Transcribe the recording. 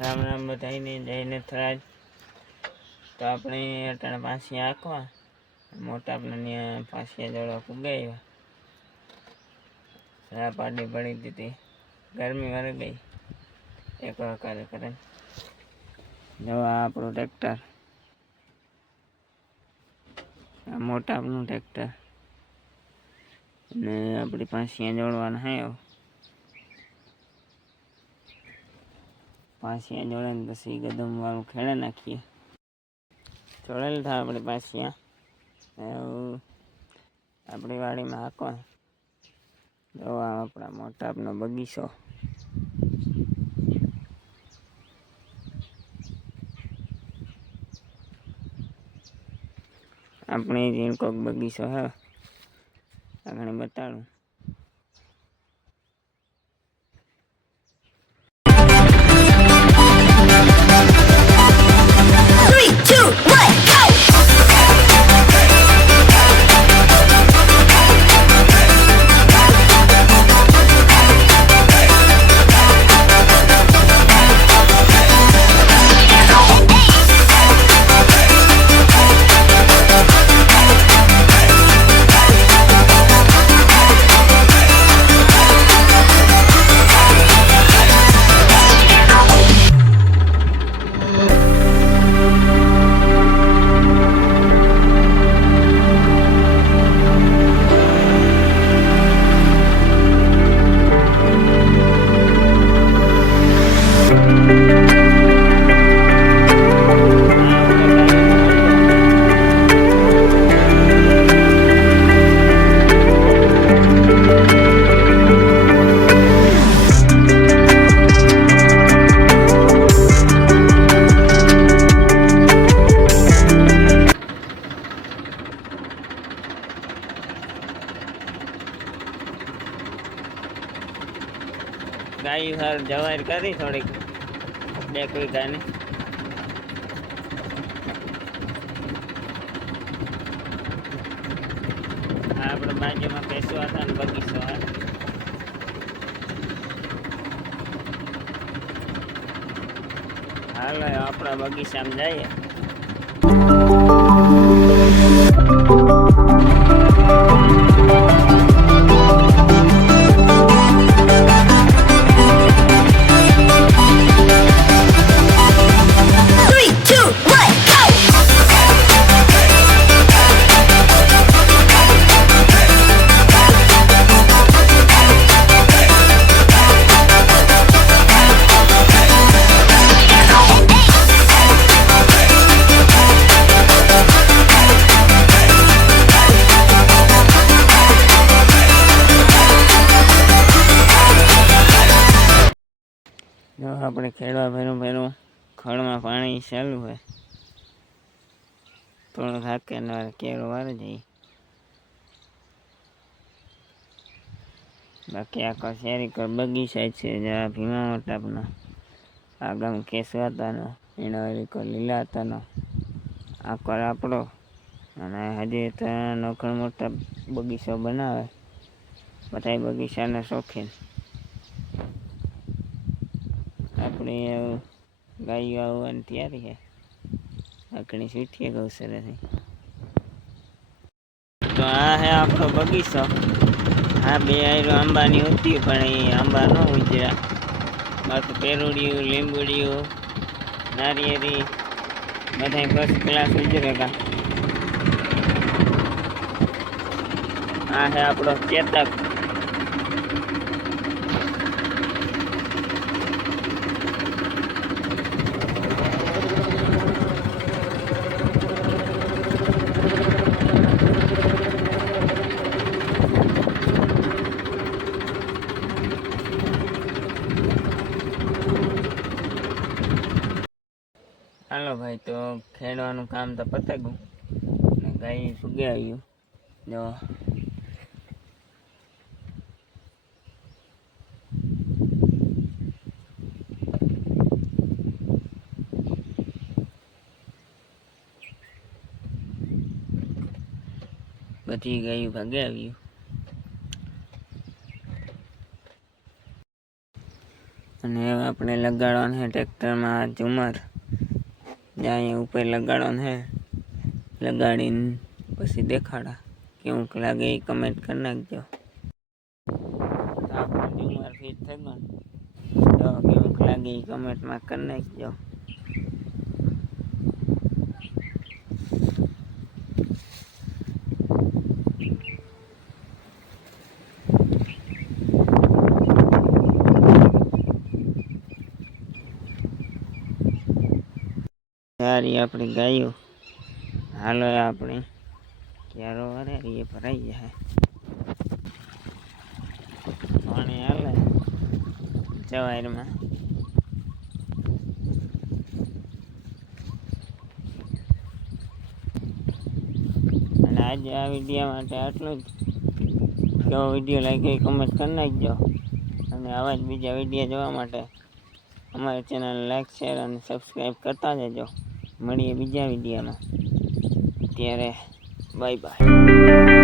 રામ રામ બધાને જઈને થાય તો આપણે અટાણે પાછી આંકવા. મોટા આપણે પાછી જોડવા રા ચા પાડી પડી દીધી. ગરમી વળી ગઈ. એક વખત કરે. જવા આપણું ટ્રેક્ટર. મોટા આપણું ટ્રેક્ટર. ને આપણી પાસે જોડવાના હે પાસિયા જોડે ને પછી ગદમ વાળું ખેડે નાખીએ. જોડેલ થાય આપણે પાસિયા એવું. આપણી વાડીમાં હાકો. જો આ આપણા મોટાપનો બગીચો. આપણે ઝીણકોક બગીચો હે. આગળ બતાડું. ગાય હાર જવાર કરી થોડીક. બે કોઈ ગાને આપણે બાજુમાં પેસવા હતા ને બગીચો હાલો, આપણા બગીચામાં જઈએ. આપણે ખેડવા ભેરું ભેરું ખળમાં પાણી ચાલુ હોય. થોડું થાકે ને વાર કેરો વારે જઈએ બાકી આખો શેરી કર બગીચા છે જ્યાં ભીમા મોટાપનો આ ગામ કેસવાતાનો એનો કર લીલાતાનો. આ કર આપણો અને હજી ત્યાં નોખણ મોટા બગીચો બનાવે. બધા બગીચાના શોખીન. આપણે ગાયો આવવાની તૈયારી છે. આકણી સીઠીએ ગૌસરેથી તો આ હે આપણો બગીચો. આ બે આયરો આંબાની હતી પણ એ આંબા ન ઉજર્યા બાકી પેરુડિયું લીંબુડિયું, નારિયેરી બધા ફર્સ્ટ ક્લાસ ઉજરેગા આ હે આપણો ચેતક. હાલો ભાઈ, તો ખેડવાનું કામ તો પતાગ્યું. ને ગાય સુગે આવ્યું જો. બધી ગાયું ભાગે આવ્યું અને આપણે લગાડવાનું છે ટ્રેક્ટરમાં ઝુમર અહીંયા ઉપર લગાડવાનું છે લગાડીને પછી દેખાડા કેવું લાગે એ કમેન્ટ કરી નાખજો. આપણું ફિટ થઈ ગયો તો કેવું લાગે એ કમેન્ટમાં કરી નાખજો. સારી આપણી ગાયો. હાલો આપણે ક્યારો વરે એ ભરાઈ જાય. પાણી હાલે જવાયરમાં. અને આજે આ વીડિયો માટે આટલું જ. કેવો વીડિયો લાગ્યો એ કમેન્ટ કરી નાખજો. અને આવા જ બીજા વીડિયો જોવા માટે અમારી ચેનલ લાઈક શેર અને સબસ્ક્રાઈબ કરતા જજો. મળીએ બીજા વિડીયોમાં. ત્યારે બાય બાય